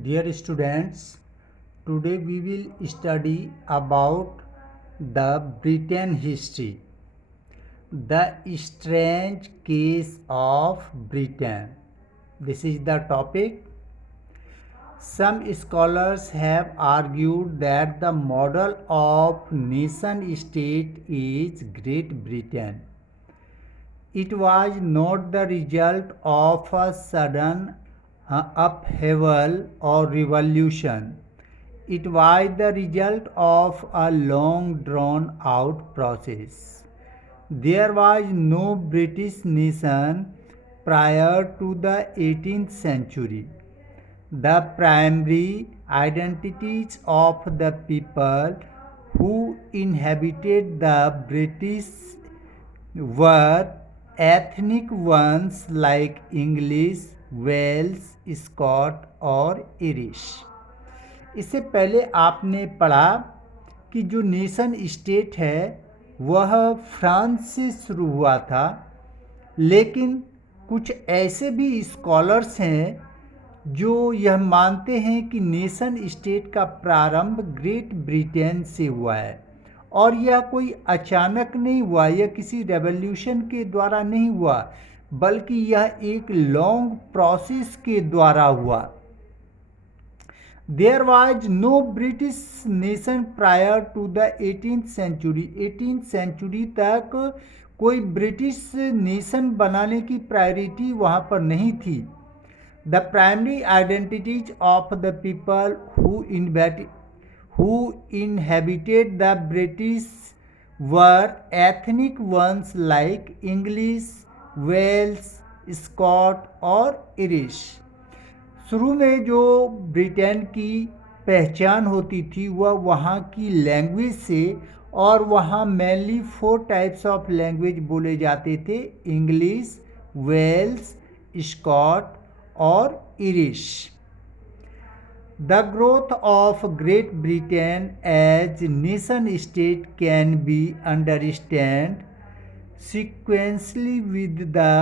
Dear students, today we will study about the Britain history. The strange case of Britain. This is the topic. Some scholars have argued that the model of nation state is Great Britain. It was not the result of a sudden upheaval or revolution. It was the result of a long drawn out process. There was no British nation prior to the 18th century. The primary identities of the people who inhabited the British were ethnic ones like English, Welsh, Scot और Irish. इससे पहले आपने पढ़ा कि जो nation state है वह France से शुरू हुआ था, लेकिन कुछ ऐसे भी स्कॉलर्स हैं जो यह मानते हैं कि नेशन स्टेट का प्रारंभ ग्रेट ब्रिटेन से हुआ है और यह कोई अचानक नहीं हुआ, यह किसी रेवोल्यूशन के द्वारा नहीं हुआ, बल्कि यह एक लॉन्ग प्रोसेस के द्वारा हुआ। There was no British nation prior to the 18th century. 18th century तक कोई ब्रिटिश नेशन बनाने की प्रायोरिटी वहाँ पर नहीं थी। The primary identities of the people who inhabited the British were ethnic ones like English, Welsh, Scot और Irish. शुरू में जो ब्रिटेन की पहचान होती थी वह वहाँ की लैंग्वेज से, और वहाँ मेनली 4 टाइप्स ऑफ लैंग्वेज बोले जाते थे: इंग्लिश, वेल्स, स्कॉट और Irish. The growth of Great Britain as nation state can be understood sequentially with the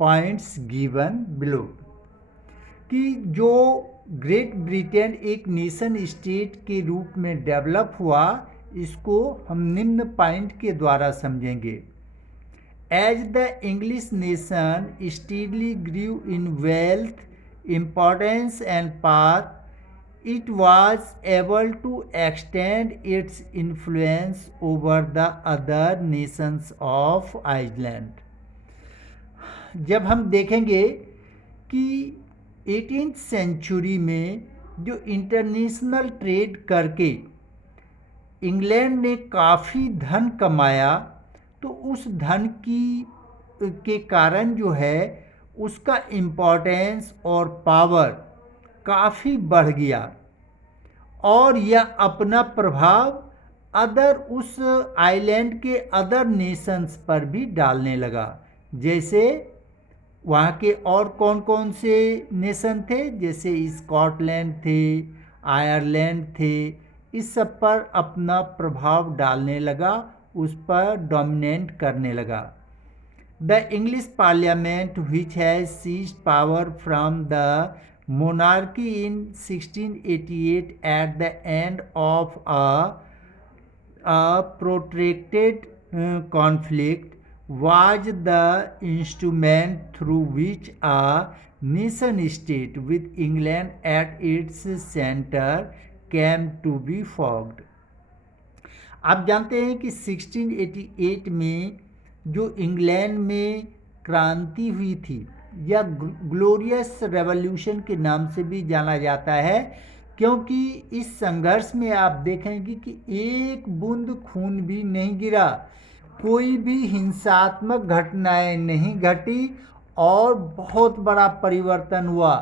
points given below। कि जो ग्रेट ब्रिटेन एक नेशन स्टेट के रूप में डेवलप हुआ, इसको हम निम्न पॉइंट के द्वारा समझेंगे। As the English nation steadily grew in wealth, importance and power, it was able to extend its influence over the other nations of Ireland। जब हम देखेंगे कि 18th सेंचुरी में जो इंटरनेशनल ट्रेड करके इंग्लैंड ने काफ़ी धन कमाया, तो उस धन के कारण जो है उसका इम्पोर्टेंस और पावर काफ़ी बढ़ गया और यह अपना प्रभाव उस आइलैंड के अदर नेशंस पर भी डालने लगा। जैसे वहाँ के और कौन कौन से नेशन थे, जैसे स्कॉटलैंड थे, आयरलैंड थे, इस सब पर अपना प्रभाव डालने लगा, उस पर डोमिनेट करने लगा। The English parliament which has seized power from the monarchy in 1688 at the end of a protracted conflict was the instrument through which a nation state with England at its center came to be formed। आप जानते हैं कि 1688 में जो England में क्रांति हुई थी, यह ग्लोरियस रेवोल्यूशन के नाम से भी जाना जाता है, क्योंकि इस संघर्ष में आप देखेंगे कि एक बूंद खून भी नहीं गिरा, कोई भी हिंसात्मक घटनाएं नहीं घटी और बहुत बड़ा परिवर्तन हुआ।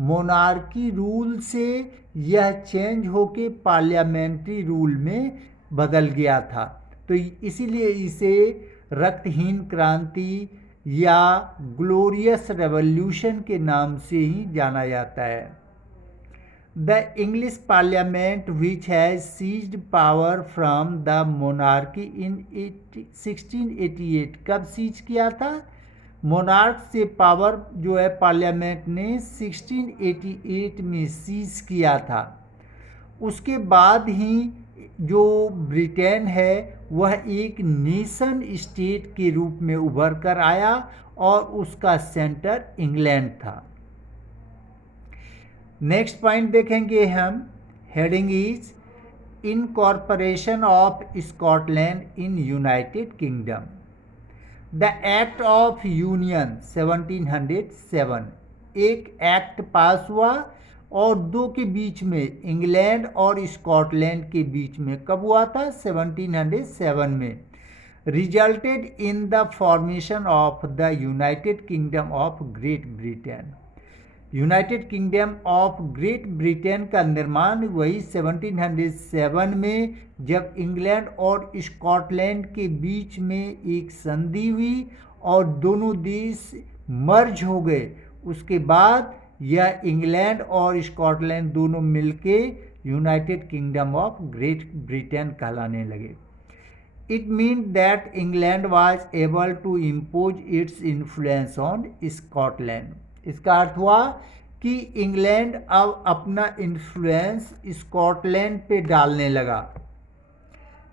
मोनार्की रूल से यह चेंज होके पार्लियामेंट्री रूल में बदल गया था, तो इसीलिए इसे रक्तहीन क्रांति या ग्लोरियस रेवोल्यूशन के नाम से ही जाना जाता है। The English parliament which has seized power from the monarchy in 1688, कब सीज किया था? मोनार्क से पावर जो है पार्लियामेंट ने 1688 में सीज किया था। उसके बाद ही जो ब्रिटेन है वह एक नेशन स्टेट के रूप में उभर कर आया और उसका सेंटर इंग्लैंड था। नेक्स्ट पॉइंट देखेंगे हम, heading is incorporation of Scotland in United kingdom. The act of union 1707, एक एक्ट पास हुआ और दो के बीच में, इंग्लैंड और स्कॉटलैंड के बीच में, कब हुआ था? 1707 में। Resulted in the formation of the United Kingdom of Great Britain. United Kingdom of Great Britain का निर्माण वही 1707 में, जब इंग्लैंड और स्कॉटलैंड के बीच में एक संधि हुई और दोनों देश मर्ज हो गए। उसके बाद यह इंग्लैंड और स्कॉटलैंड दोनों मिलके United Kingdom of Great Britain कहलाने लगे। It mean that England was able to impose its influence on Scotland. इसका अर्थ हुआ कि इंग्लैंड अब अपना इन्फ्लुएंस स्कॉटलैंड पे डालने लगा।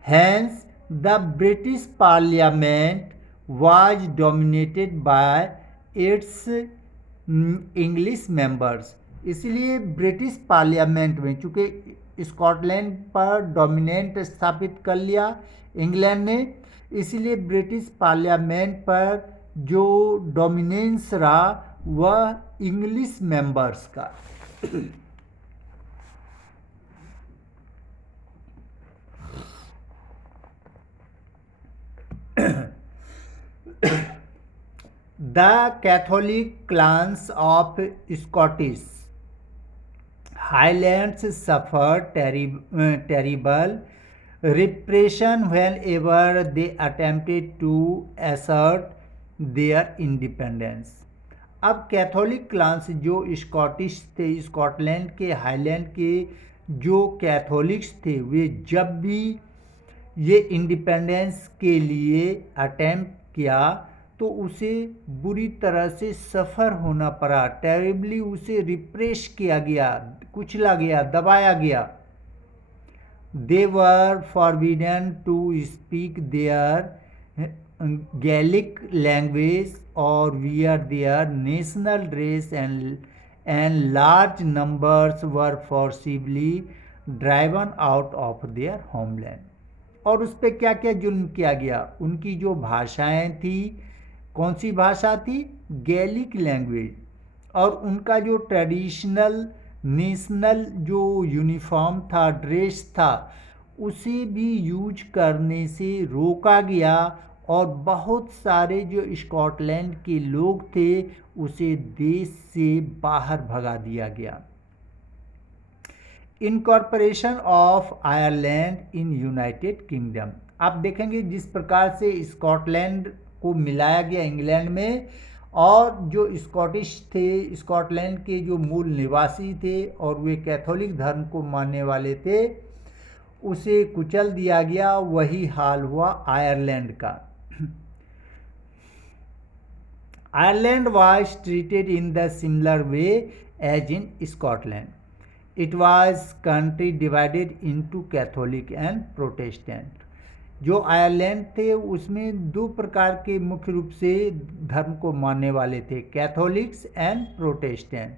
Hence the British parliament was dominated by its English members. इसलिए ब्रिटिश पार्लियामेंट में, चूंकि स्कॉटलैंड पर डोमिनेंट स्थापित कर लिया इंग्लैंड ने, इसलिए ब्रिटिश पार्लियामेंट पर जो डोमिनेंस रहा वह इंग्लिश मेंबर्स का। The Catholic clans of Scottish Highlands suffered terrible repression whenever they attempted to assert their independence। अब कैथोलिक क्लांस जो स्कॉटिश थे, स्कॉटलैंड के हाईलैंड के जो कैथोलिक्स थे, वे जब भी ये इंडिपेंडेंस के लिए अटेम्प्ट किया तो उसे बुरी तरह से सफ़र होना पड़ा। टेरिबली उसे रिप्रेस किया गया, कुचला गया, दबाया गया। They were forbidden to speak their Gaelic language और wear their national dress and large numbers were forcibly driven out of their homeland. और उस पर क्या क्या जुल्म किया गया? उनकी जो भाषाएं थी, कौन सी भाषा थी? Gaelic language. और उनका जो ट्रेडिशनल नेशनल जो यूनिफॉर्म था, ड्रेस था, उसे भी यूज करने से रोका गया और बहुत सारे जो स्कॉटलैंड के लोग थे उसे देश से बाहर भगा दिया गया। Incorporation of Ireland in United kingdom. आप देखेंगे जिस प्रकार से स्कॉटलैंड को मिलाया गया इंग्लैंड में, और जो स्कॉटिश थे, स्कॉटलैंड के जो मूल निवासी थे और वे कैथोलिक धर्म को मानने वाले थे, उसे कुचल दिया गया। वही हाल हुआ आयरलैंड का। Ireland was treated in the similar way as in Scotland. It was country divided into Catholic and Protestant. जो आयरलैंड थे उसमें दो प्रकार के मुख्य रूप से धर्म को मानने वाले थे, Catholics and Protestant.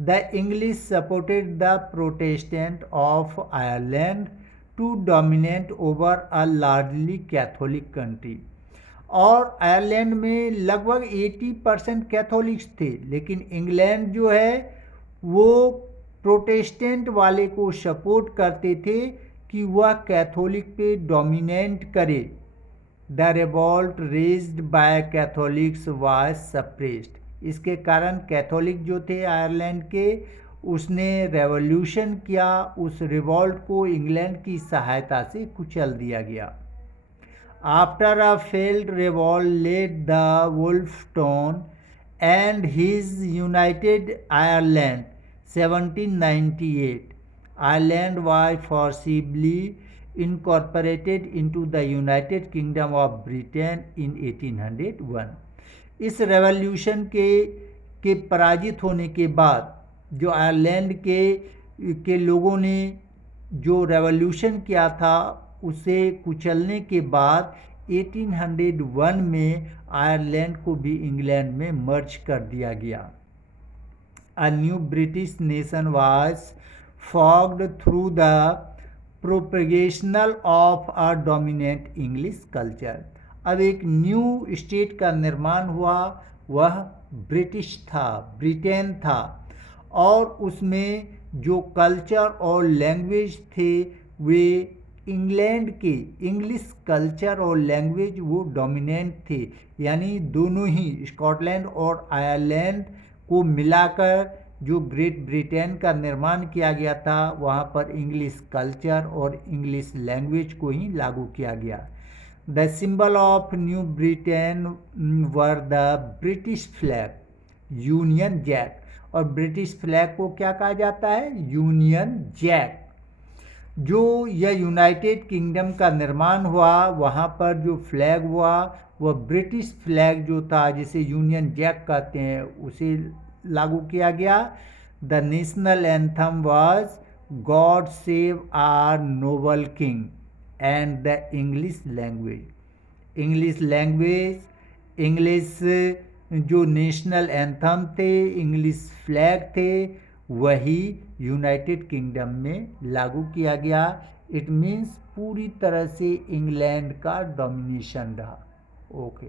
The English supported the Protestant of Ireland to dominate over a largely Catholic country. और आयरलैंड में लगभग 80% कैथोलिक्स थे, लेकिन इंग्लैंड जो है वो प्रोटेस्टेंट वाले को सपोर्ट करते थे कि वह कैथोलिक पे डोमिनेट करे। The revolt raised bye Catholics was suppressed. इसके कारण कैथोलिक जो थे आयरलैंड के, उसने रेवोल्यूशन किया। उस रिवॉल्ट को इंग्लैंड की सहायता से कुचल दिया गया। After a failed revolt led the Wolfe Tone and his United Ireland 1798, Ireland was forcibly incorporated into the United Kingdom of Britain in 1801। इस रेवोल्यूशन के पराजित होने के बाद जो आयरलैंड के लोगों ने जो रेवोल्यूशन किया था उसे कुचलने के बाद 1801 में आयरलैंड को भी इंग्लैंड में मर्ज कर दिया गया। A new British nation was formed through the propagation of a dominant English culture। अब एक न्यू स्टेट का निर्माण हुआ, वह ब्रिटिश था, ब्रिटेन था, और उसमें जो कल्चर और लैंग्वेज थे वे इंग्लैंड के इंग्लिश कल्चर और लैंग्वेज वो डोमिनेंट थे। यानी दोनों ही स्कॉटलैंड और आयरलैंड को मिलाकर जो ग्रेट ब्रिटेन का निर्माण किया गया था वहाँ पर इंग्लिश कल्चर और इंग्लिश लैंग्वेज को ही लागू किया गया। The symbol of new Britain were the British flag, Union Jack. और ब्रिटिश फ्लैग को क्या कहा जाता है? Union Jack. जो यह यूनाइटेड किंगडम का निर्माण हुआ वहाँ पर जो फ्लैग हुआ वह ब्रिटिश फ्लैग जो था जिसे यूनियन जैक कहते हैं उसे लागू किया गया। The national anthem was God save our noble king and the English language. English language, English जो नेशनल एंथम थे, इंग्लिश फ्लैग थे, वही यूनाइटेड किंगडम में लागू किया गया। इट मीन्स पूरी तरह से इंग्लैंड का डोमिनेशन रहा। ओके।